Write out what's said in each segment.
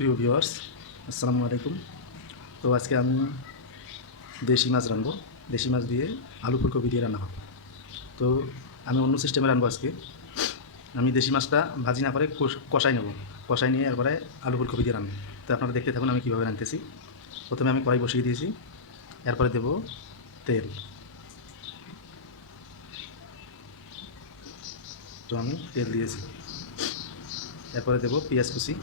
প্রিয় ভিউয়ার্স, আসসালামু আলাইকুম। তো আজকে আমি দেশি মাছ রানবো। দেশি মাছ দিয়ে আলু ফুলকপি দিয়ে রান্না হবে। তো আমি অন্য সিস্টেমে রানবো আজকে। আমি দেশি মাছটা ভাজি না করে কষাই নেব। কষাই নিয়ে এরপরে আলু ফুলকপি দিয়ে রান্না। তো আপনারা দেখতে থাকুন আমি কীভাবে রাঁধতেছি। প্রথমে আমি কড়াই বসিয়ে দিয়েছি, এরপরে দেব তেল। তো আমি তেল দিয়েছি, এরপরে দেব পেঁয়াজ কুচি,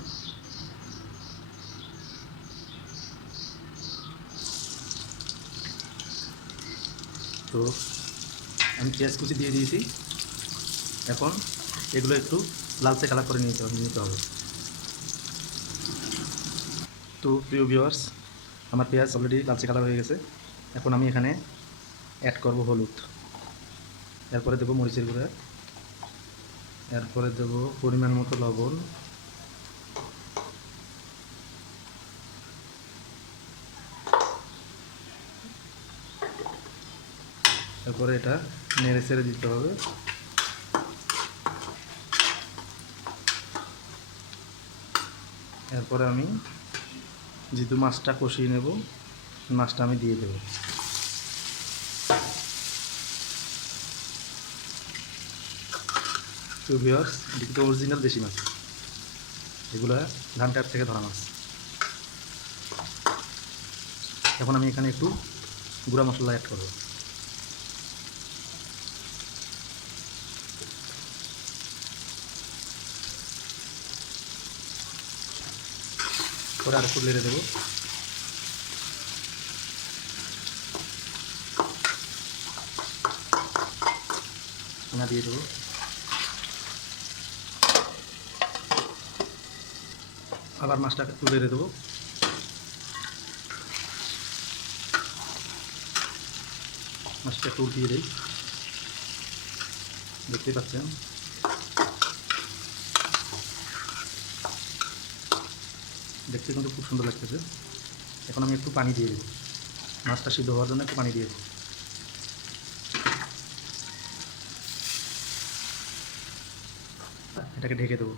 তো আমি পেঁয়াজ কুচি দিয়ে দিয়েছি। এখন এগুলো একটু লালচে কালার করে নিতে হবে। তো প্রিয় ভিউয়ার্স, আমার পেঁয়াজ অলরেডি লালচে কালার হয়ে গেছে। এখন আমি এখানে অ্যাড করব হলুদ, এরপরে দেবো মরিচের গুঁড়া, এরপরে দেব পরিমাণ মতো লবণ, এরপরে এটা নেড়ে ছেড়ে দিতে হবে। এরপরে আমি যেহেতু মাছটা কষিয়ে নেব, মাছটা আমি দিয়ে দেব। তো ভিউয়ার্স, এটি তো অরিজিনাল দেশি মাছ, এগুলো ধানটার থেকে ধরা মাছ। এখন আমি এখানে একটু গুঁড়া মশলা অ্যাড করব। পরে আর একটু নেড়ে দেবো। না দিয়ে দেবো, আবার মাছটাকে একটু নেড়ে দেবো। মাছটা একটু উল্টিয়ে দিই, দেখতে পাচ্ছেন দেখতে কিন্তু খুব সুন্দর লাগতেছে। এখন আমি একটু পানি দিয়ে দেবো, মাছটা সিদ্ধ হওয়ার জন্য একটু পানি দিয়ে দেবো। এটাকে ঢেকে দেবো।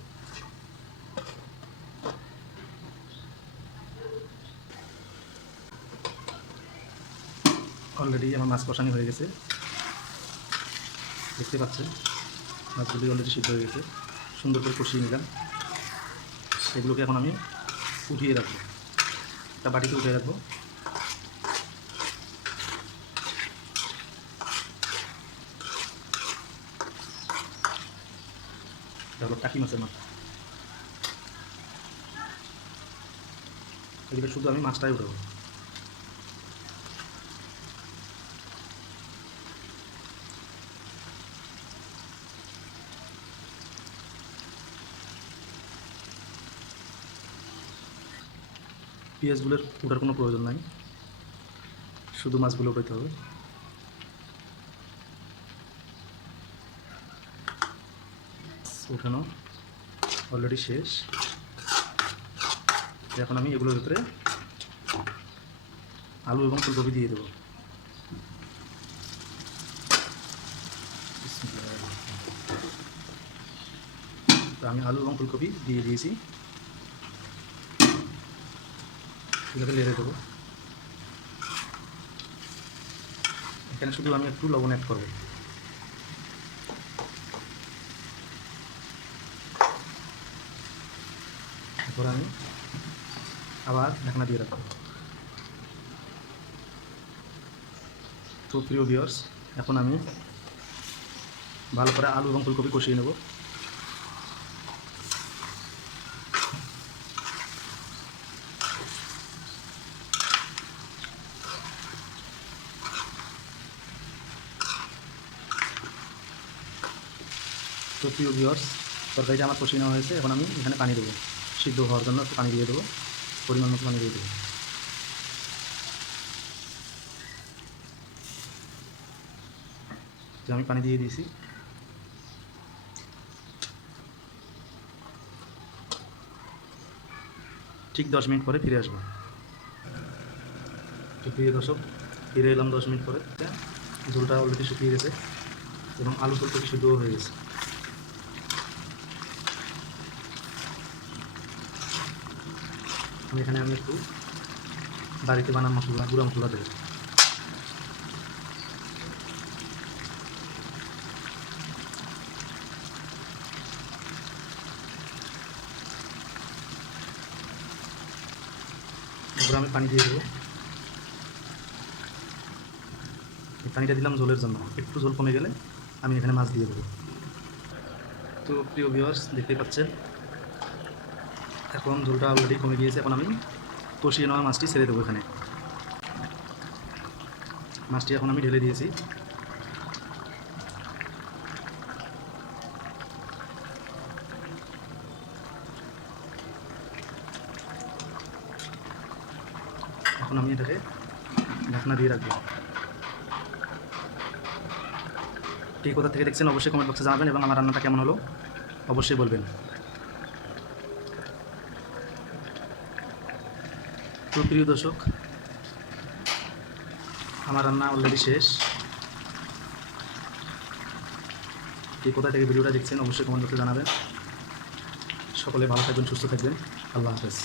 অলরেডি আমার মাছ কষানি হয়ে গেছে, দেখতে পাচ্ছেন মাছগুলি অলরেডি সিদ্ধ হয়ে গেছে। সুন্দর করে কষিয়ে নিলাম। এগুলোকে এখন আমি উঠিয়ে রাখবো, একটা বাটিতে উঠিয়ে রাখবো। এটা হলো টাকি মাছের মাথা। এগুলো শুধু আমি মাছটাই উঠাবো। পেঁয়াজগুলোর ওঠার কোনো প্রয়োজন নাই, শুধু মাছগুলো উঠাতে হবে। উঠানো অলরেডি শেষ। এখন আমি এগুলোর ভিতরে আলু এবং ফুলকপি দিয়ে দেবো। তো আমি আলু এবং ফুলকপি দিয়ে দিয়েছি, এগুলোকে নেড়ে দেবো। এখানে শুধু আমি একটু লবণ অ্যাড করবো। এরপর আমি আবার ঢাকনা দিয়ে রাখবো। তো প্রিয় ভিউয়ার্স, এখন আমি ভালো করে আলু এবং ফুলকপি কষিয়ে নেব। তো প্রিয় ভিউয়ার্স, তরকারিটা আমার কষিয়ে নেওয়া হয়েছে। এখন আমি এখানে পানি দেবো, সিদ্ধ হওয়ার জন্য একটু পানি দিয়ে দেবো, পরিমাণ মতো পানি দিয়ে দেবো। তো আমি পানি দিয়ে দিয়েছি। ঠিক 10 মিনিট পরে ফিরে আসবো। তো প্রিয় দর্শক, ফিরে এলাম 10 মিনিট পরে। ঝোলটা অলরেডি শুকিয়ে গেছে এবং আলু ফুলকপি সিদ্ধও হয়ে গেছে। আমি একটু বাড়িতে বানানো মশলা, গুঁড়া মশলা দেবো। এরপরে আমি পানি দিয়ে দেবো। এই পানিটা দিলাম ঝোলের জন্য, একটু ঝোল কমে গেলে আমি এখানে মাছ দিয়ে দেবো। তো প্রিয় ভিউয়ার্স, দেখতেই পাচ্ছেন এখন ঝোলটা অলরেডি কমে গিয়েছে। এখন আমি কষিয়ে নেওয়া মাছটি ছেড়ে দেবো এখানে। মাছটি এখন আমি ঢেলে দিয়েছি। এখন আমি এটাকে ঢাকনা দিয়ে রাখবো। কে কোথা থেকে দেখছেন অবশ্যই কমেন্ট বক্সে জানাবেন, এবং আমার রান্নাটা কেমন হলো অবশ্যই বলবেন। তো প্রিয় দর্শক, আমার রান্না অলরেডি শেষ। কে কোথা থেকে ভিডিওটা দেখছেন অবশ্যই কমেন্ট বক্সে জানাবেন। সকলে ভালো থাকবেন, সুস্থ থাকবেন। আল্লাহ হাফেজ।